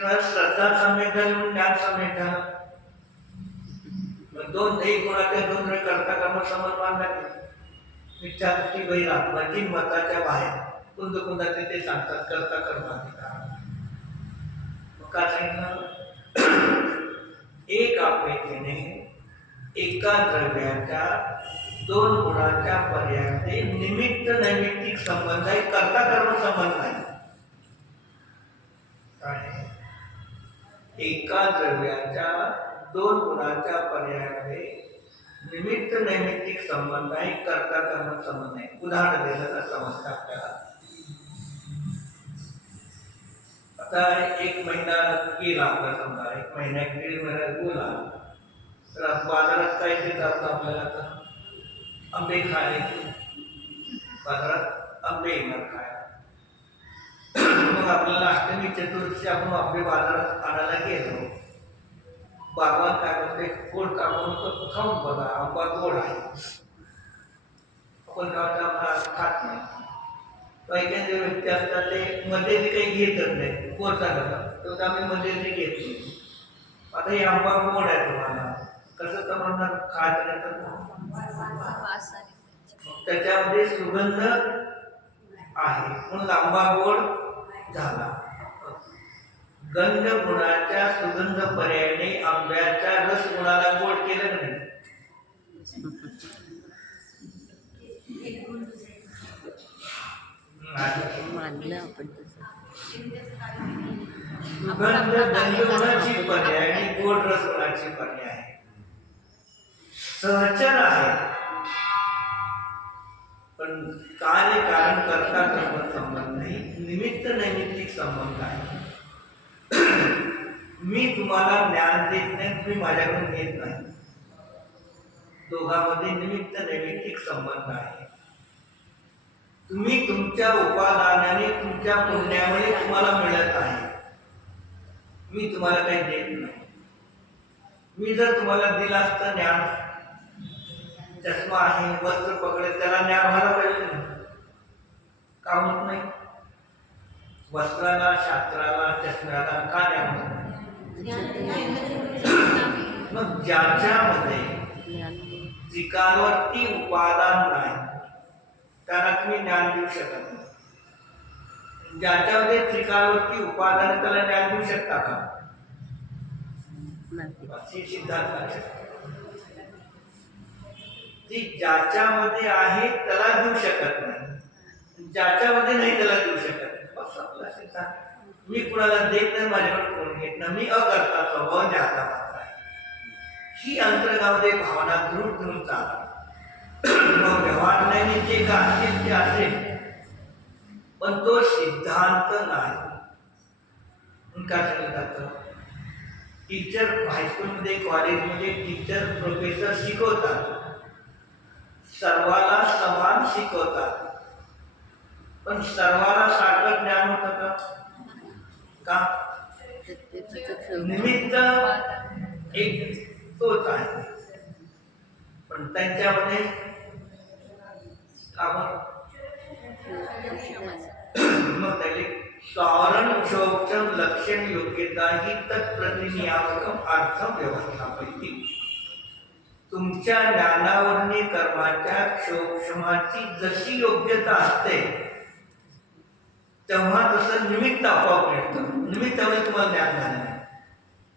श्रद्धा सम्यक झाली म्हणून ज्ञान सम्यक झालं. दोन एक गुणाच्या दोन वेळ करता कर्म समर्पण लागले. मिथ्या दृष्टी बैराग म्हणजे मताच्या बाहेर कुंद कुंदाचे ते सांगतात करता कर्माधिकार. मग काय सांगितलं? एक अपेक्षेने एका द्रव्याच्या दोन गुणाच्या पर्यायाने निमित्त नैमित्तिक संबंध आहे, कर्ता कर्म संबंध नाही. एका द्रव्याच्या दोन गुणाच्या पर्यायाने निमित्त नैमित्तिक संबंध आहे, कर्ता कर्म संबंध आहे. उदाहरण दिलं तर समजतं आपल्याला. आता एक महिना गेला आपला, समजा एक महिना दीड महिना गेला तर बाजारात काय ते जातं आपल्याला, आता आंबे खायला बाजारात आंबे येणार खायला. मग आपल्याला अष्टमी चतुर्थी आपण आंबे बाजारात आणायला गेलो. बागवान काय म्हणते, गोड कापून खाऊन बघा, आंबा गोड आहे. आपण गावात खात नाही. काही काही व्यक्ती असतात ते मध्ये ते काही घेतच नाही, कोणता करतात तर आम्ही मध्ये ते घेत नाही. आता हे आंबा गोड आहे, तुम्हाला कसं तर म्हणणार खायचं नाही तर त्याच्यामध्ये सुगंध आहे म्हणून आंबा गोड झाला. गंध गुणाच्या सुगंध पर्यायाने आंब्याच्या रस गुणाला गोड केलं नाही. सुगंध गंध गुणाची पर्याय आणि गोड रस गुणाची पर्याय आहे. सहचर आहे पण कार्य कारण करता कर्म संबंध नाही, निमित्त नैमित्तिक संबंध आहे. मी तुम्हाला ज्ञान देत नाही, तुम्ही माझ्याकडून घेत नाही. दोघांमध्ये निमित्त नैमित्तिक संबंध आहे. तुम्ही तुमच्या उपादानाने तुमच्या पुण्यामुळे तुम्हाला मिळत आहे, मी तुम्हाला काही देत नाही. मी जर तुम्हाला दिला असतं ज्ञान, चष्मा आहे वस्त्र पकडे त्याला ज्ञान व्हायला पाहिजे ना, का होत नाही? वस्त्राला शास्त्राला चष्म्याला का ज्ञान होत नाही? मग ज्याच्यामध्ये त्रिकालवरती उपादान नाही त्याला तुम्ही ज्ञान देऊ शकत नाही. ज्याच्यामध्ये त्रिकालवरती उपादान त्याला ज्ञान देऊ शकता का? सिद्धांत ती ज्याच्यामध्ये आहे त्याला देऊ शकत नाही, ज्याच्यामध्ये नाही त्याला देऊ शकत नाही. मी कुणाला देत नाही, माझ्याकडे कोण घेत नाही, मी अकर्ता स्वभाव ज्याचा मात्र आहे. ही अंतर्गामध्ये भावना धरून धरून चालतात. मग व्यवहार नाही जे का असेल ते असेल, पण तो सिद्धांत नाही. काय सांगितलं जातं? टीचर हायस्कूलमध्ये कॉलेजमध्ये टीचर प्रोफेसर शिकवतात, सर्वाला समान शिकवतात, पण सर्वाला सारखं ज्ञान होतं का? निमित्त एक तोच आहे, पण त्यांच्यामध्ये मग त्याने सारण क्षोभम लक्षण योग्यता ही तत्प्रतिनियामकम अर्थ व्यवस्थापयती. तुमच्या ज्ञानावरणी कर्माच्या क्षोक्षमाची जशी योग्यता असते तेव्हा तसं निमित्त आपोआप मिळतं. निमित्तामुळे तुम्हाला ज्ञान झालं नाही.